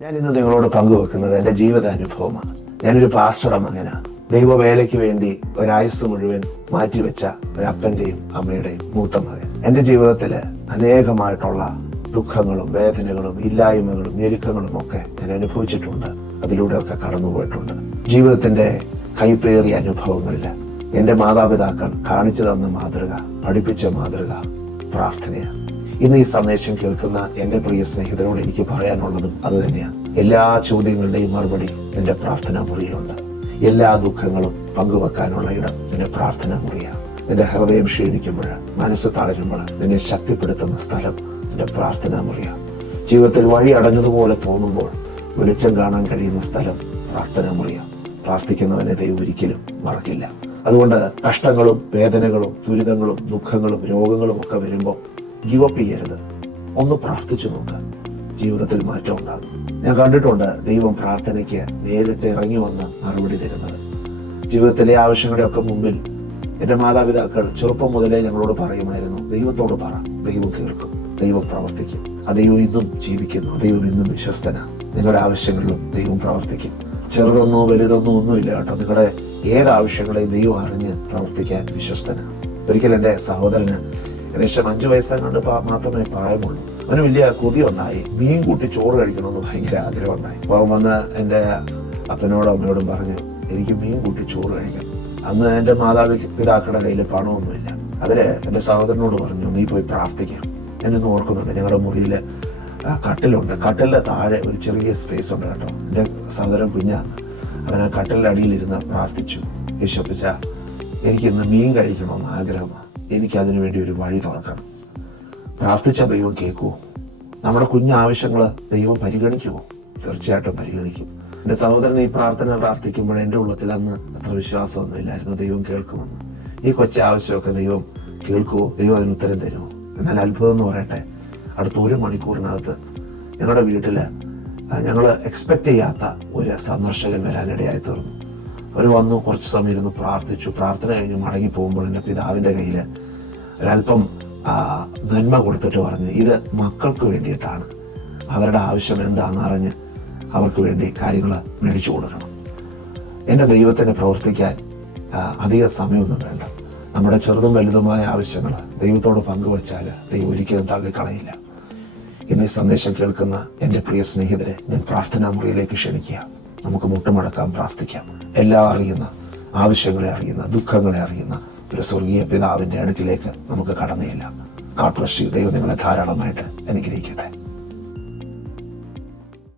ഞാൻ ഇന്ന് നിങ്ങളോട് പങ്കുവെക്കുന്നത് എൻ്റെ ജീവിതാനുഭവമാണ്. ഞാനൊരു പാസ്റ്ററുടെ മകനാണ്. ദൈവവേലയ്ക്ക് വേണ്ടി ഒരായുസ് മുഴുവൻ മാറ്റിവെച്ച ഒരപ്പന്റെയും അമ്മയുടെയും മൂത്ത മകൻ. എൻ്റെ ജീവിതത്തില് അനേകമായിട്ടുള്ള ദുഃഖങ്ങളും വേദനകളും ഇല്ലായ്മകളും ഞെരുക്കങ്ങളും ഒക്കെ ഞാൻ അനുഭവിച്ചിട്ടുണ്ട്. അതിലൂടെയൊക്കെ കടന്നുപോയിട്ടുണ്ട്. ജീവിതത്തിന്റെ കൈപ്പേറിയ അനുഭവങ്ങളില് എൻ്റെ മാതാപിതാക്കൾ കാണിച്ചു തന്ന മാതൃക, പഠിപ്പിച്ച മാതൃക പ്രാർത്ഥനയാണ്. ഇന്ന് ഈ സന്ദേശം കേൾക്കുന്ന എൻ്റെ പ്രിയ സ്നേഹിതരോട് എനിക്ക് പറയാനുള്ളതും അത് തന്നെയാണ്. എല്ലാ ചോദ്യങ്ങളുടെയും മറുപടി നിന്റെ പ്രാർത്ഥനാ മുറിയിലുണ്ട്. എല്ലാ ദുഃഖങ്ങളും പങ്കുവെക്കാനുള്ള ഇടം നിന്റെ പ്രാർത്ഥനാ മുറിയാണ്. നിന്റെ ഹൃദയം ക്ഷീണിക്കുമ്പോൾ, മനസ്സ് തളരുമ്പോൾ നിന്നെ ശക്തിപ്പെടുത്തുന്ന സ്ഥലം നിന്റെ പ്രാർത്ഥനാ മുറിയാണ്. ജീവിതത്തിൽ വഴി അടഞ്ഞതുപോലെ തോന്നുമ്പോൾ വെളിച്ചം കാണാൻ കഴിയുന്ന സ്ഥലം പ്രാർത്ഥനാ മുറിയാണ്. പ്രാർത്ഥിക്കുന്നവനെ ദൈവം ഒരിക്കലും മറക്കില്ല. അതുകൊണ്ട് കഷ്ടങ്ങളും വേദനകളും ദുരിതങ്ങളും ദുഃഖങ്ങളും രോഗങ്ങളും ഒക്കെ വരുമ്പോൾ ഗിവപ്പ് ചെയ്യരുത്. ഒന്ന് പ്രാർത്ഥിച്ചു നോക്കുക. ജീവിതത്തിൽ മാറ്റം ഉണ്ടാകും. ഞാൻ കണ്ടിട്ടുണ്ട് ദൈവം പ്രാർത്ഥനയ്ക്ക് നേരിട്ട് ഇറങ്ങി വന്ന് മറുപടി തരുന്നത്. ജീവിതത്തിലെ ആവശ്യങ്ങളുടെയൊക്കെ മുമ്പിൽ എൻ്റെ മാതാപിതാക്കൾ ചെറുപ്പം മുതലേ ഞങ്ങളോട് പറയുമായിരുന്നു, ദൈവത്തോട് പറ, ദൈവം കേൾക്കും, ദൈവം പ്രവർത്തിക്കും. ആ ദൈവം ഇന്നും ജീവിക്കുന്നു, ദൈവം ഇന്നും വിശ്വസ്തനാണ്. നിങ്ങളുടെ ആവശ്യങ്ങളിലും ദൈവം പ്രവർത്തിക്കും. ചെറുതൊന്നോ വലുതൊന്നോ ഒന്നുമില്ല കേട്ടോ. നിങ്ങളുടെ ഏത് ആവശ്യങ്ങളെയും ദൈവം അറിഞ്ഞ് പ്രവർത്തിക്കാൻ വിശ്വസ്തനാണ്. ഒരിക്കൽ എൻ്റെ സഹോദരന് ഏകദേശം 5 വയസ്സാകൊണ്ട് മാത്രമേ പ്രായമുള്ളൂ. അവന് വലിയ കൊതിയുണ്ടായി. മീൻ കൂട്ടി ചോറ് കഴിക്കണമെന്ന് ഭയങ്കര ആഗ്രഹം ഉണ്ടായി. അപ്പോൾ അവൻ വന്ന് എൻ്റെ അപ്പനോടും അമ്മയോടും പറഞ്ഞു, എനിക്ക് മീൻ കൂട്ടി ചോറ് കഴിക്കണം. അന്ന് എൻ്റെ മാതാപിതാക്കളുടെ കയ്യിൽ പണമൊന്നുമില്ല. അവര് എൻ്റെ സഹോദരനോട് പറഞ്ഞു, നീ പോയി പ്രാർത്ഥിക്കാം. എന്നൊന്ന് ഓർക്കുന്നുണ്ട്. ഞങ്ങളുടെ മുറിയിൽ കട്ടിലുണ്ട്. കട്ടിലിന്റെ താഴെ ഒരു ചെറിയ സ്പേസ് ഉണ്ട് കേട്ടോ. എൻ്റെ സഹോദരൻ കുഞ്ഞാണ്. അവൻ ആ കട്ടിലിന്റെ അടിയിലിരുന്ന് പ്രാർത്ഥിച്ചു, യേശുപ്പച്ച, എനിക്കിന്ന് മീൻ കഴിക്കണമെന്ന് ആഗ്രഹമാണ്. എനിക്കതിനു വേണ്ടി ഒരു വഴി തുറക്കണം. പ്രാർത്ഥിച്ച ദൈവം കേൾക്കുമോ? നമ്മുടെ കുഞ്ഞ് ആവശ്യങ്ങൾ ദൈവം പരിഗണിക്കുമോ? തീർച്ചയായിട്ടും പരിഗണിക്കും. എൻ്റെ സഹോദരൻ ഈ പ്രാർത്ഥന പ്രാർത്ഥിക്കുമ്പോൾ എൻ്റെ ഉള്ളത്തിൽ അന്ന് അത്ര വിശ്വാസമൊന്നുമില്ലായിരുന്നു ദൈവം കേൾക്കുമെന്ന്. ഈ കൊച്ച ആവശ്യമൊക്കെ ദൈവം കേൾക്കുമോ? ദൈവം അതിന് ഉത്തരം തരുമോ? എന്നാൽ അത്ഭുതം എന്ന് പറയട്ടെ, അടുത്ത 1 മണിക്കൂറിനകത്ത് ഞങ്ങളുടെ വീട്ടിൽ ഞങ്ങൾ എക്സ്പെക്ട് ചെയ്യാത്ത ഒരു സന്ദർശകൻ വരാനിടയായി തീർന്നു. അവർ വന്നു, കുറച്ച് സമയം ഇരുന്ന് പ്രാർത്ഥിച്ചു. പ്രാർത്ഥന കഴിഞ്ഞ് മടങ്ങി പോകുമ്പോൾ എൻ്റെ പിതാവിൻ്റെ കയ്യിൽ ഒരല്പം നന്മ കൊടുത്തിട്ട് പറഞ്ഞു, ഇത് മക്കൾക്ക് വേണ്ടിയിട്ടാണ്. അവരുടെ ആവശ്യം എന്താണെന്ന് അറിഞ്ഞ് അവർക്ക് വേണ്ടി കാര്യങ്ങൾ മേടിച്ചു കൊടുക്കണം. എൻ്റെ ദൈവത്തിന് പ്രവർത്തിക്കാൻ അധിക സമയമൊന്നും വേണ്ട. നമ്മുടെ ചെറുതും വലുതുമായ ആവശ്യങ്ങൾ ദൈവത്തോട് പങ്കുവച്ചാൽ ദൈവം ഒരിക്കലും തള്ളിക്കളയില്ല. ഇന്ന് ഈ സന്ദേശം കേൾക്കുന്ന എൻ്റെ പ്രിയ സ്നേഹിതരെ ഞാൻ പ്രാർത്ഥനാ മുറിയിലേക്ക് ക്ഷണിക്കുക. നമുക്ക് മുട്ടുമടക്കാം, പ്രാർത്ഥിക്കാം. എല്ലാം അറിയുന്ന, ആവശ്യങ്ങളെ അറിയുന്ന, ദുഃഖങ്ങളെ അറിയുന്ന ഒരു സ്വർഗീയ പിതാവിൻ്റെ അടുക്കിലേക്ക് നമുക്ക് കടന്നുചെല്ലാം. God bless you. ദൈവം നിങ്ങളെ ധാരാളമായിട്ട് അനുഗ്രഹിക്കട്ടെ.